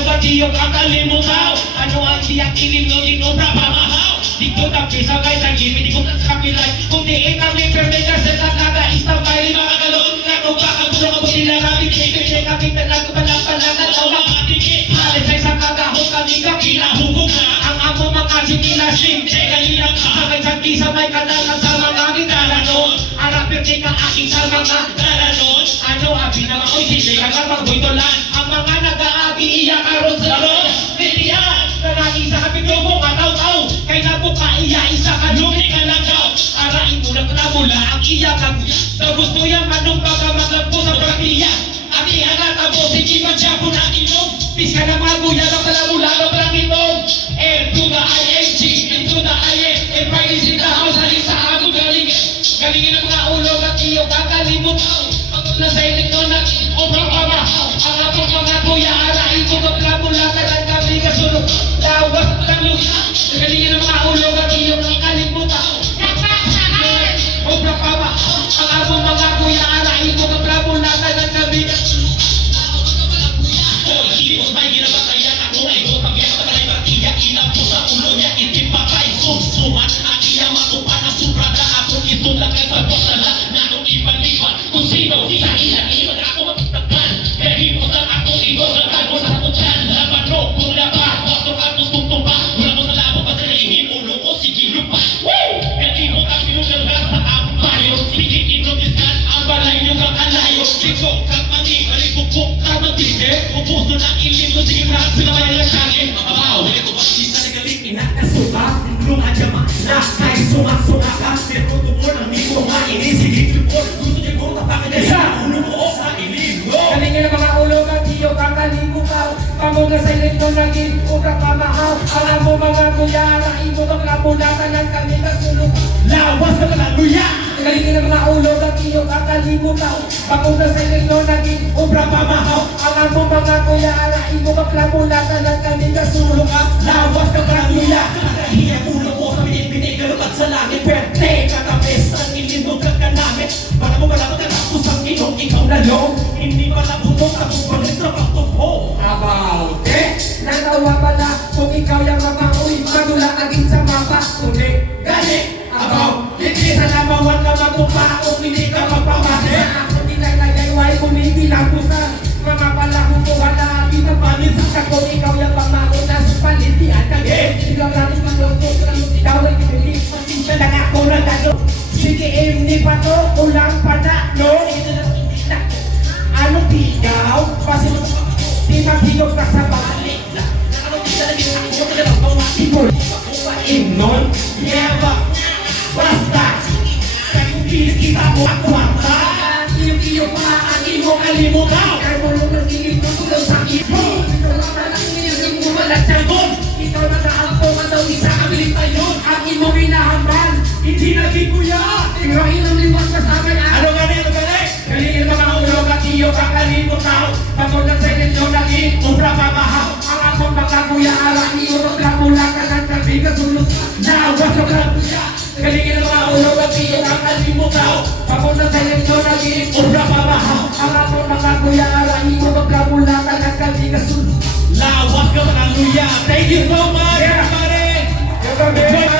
ulo ka tiyong kakalimutan. Ano ang tiyak ilim no obra pamahaw. Dito tapi sa kay sa gimit di ko sa kapilay. Kung di kami permit ka sa kaka-istab kay makakaloon nga kung kakagulo ka kung nila kami kaya kapitan na ko palang tawa matiki. Halit sa kakahong kami kapinahugo nga. Ang amo makasinilasing kaya ka sakay sa kisa may kadala sa mga gitaranon. Arapir di ka aking sa mga daranon. Ano abi na makoy sili ka magbuitolan. Ang mga nag-aagi iya karon sa ron. Nitiyan nangagi sa kapitubo kataw-taw. Kay nabuka iya isa ka lumit ka lagaw. Arain mo na mula ang iya kaguya. Na gusto yung manong pagkamagagpo sa praktiya. Ang iya na tabo sige man siya po na inom. Piska na maguya na pala mula na pala inom. L to the ING, N to the IN. And praise in the house, halin sa ako galing. Galingin ang mga ulo at iyo kakalimutan. Pagod na sa ilig ko na obrang pamahaw. Ang apong mga kuya arain ko kaplamulatan ang kami kasunod. Lawas ng luya. Galingin ang mga ulo at iyo kakalimutan. Obrang pamahaw. Ang apong mga kuya arain ko kaplamulatan ang kami kasunod. Hipos may ginapatayan ako ay go pag yan patay partiya inapo sa ulo niya itipatay sumsuman ang iya matupan ang subrada ako itulagay sa botala nanong ibalipan kung sino sa ilang iwan ako magtagpan kaya hipos lang ako igo nagtago sa ako dyan lamanok kung laban wato katos tumtumpa wala mo sa labo kasi nahihim ulo ko sige lupa kaya hipos ang pinugalugan sa akong bayo bigigin no diskan ang balay nyo kakalayo siko kang mani malipupok ka magtinde pupuso ng ilim ko sige lahat sila may nagsakin mababaw wala ko pagsisa na galing inakasuka lumad yama na kahit sumak-suka ka pero tumor ang hindi mo mainisig tumor gusto niya ko tapakan niya sa ulo mo sa ilim mo kalingin ang mga ulo at iyo kakalimukaw pamunga sa ilim ko naging ubra pamahaw alam mo mga kuya rain mo magkapulatan ng kami kasulong lawas ka na luya kalingin ang mga ulo at iyo kakalimukaw pamunga sa ilim ko naging ubra pamahaw alam mo mga kuya rain mo magkapulatan ng kami kasulong lawas ka na luya kakahiya ulo mo sa binibinay galupat sa langit pwerte kakapes ang ilim mo kakanamit para mo wala matapos ang ilong ikaw na long hindi pala putok ang upalit sa pagtupo about it natawa pala kung ikaw yung mabaoy magula aging sa mapa kundi galit about hindi sa namawan ka magpupa kung hindi ka magpapate ako dinagay-lagay kung hindi lang pusan mga pala kung wala aging ang panisak kung ikaw yung pamaon na supalitian kagay ikaw lang yung manloko ikaw ay kinilig pasensya lang ako na gano sige hindi pa to ulang pa na no ano bigaw kasi di mabigaw ka sa balik ano di talaga ako ka lang pawatibol inon yaba basta kaya pilit kita mo akwanta iyo maaari mo kalimutan kaya mo nung nagiging tutulong sa ipo ikaw lang na lang niyaging umalat sa gon ikaw na naampo man daw isa kabiling tayo ang imo minahamban hindi naging kuya tingrain ang liwat kasama na ano gani kalingin mga ulo at iyo kakalimutan pagod na sa inyo naging ubra pamahaw ang akong mga kuya alang iyo magkapulakan ang tabi kasulong nawas o kuya kalingin mga ulo at iyo kakalimutan pagod na sa inyo naging ubra pamahaw ang akong mga kuya alang iyo magkapulakan ang tabi kasulong lawas ka mga kuya thank you so much everybody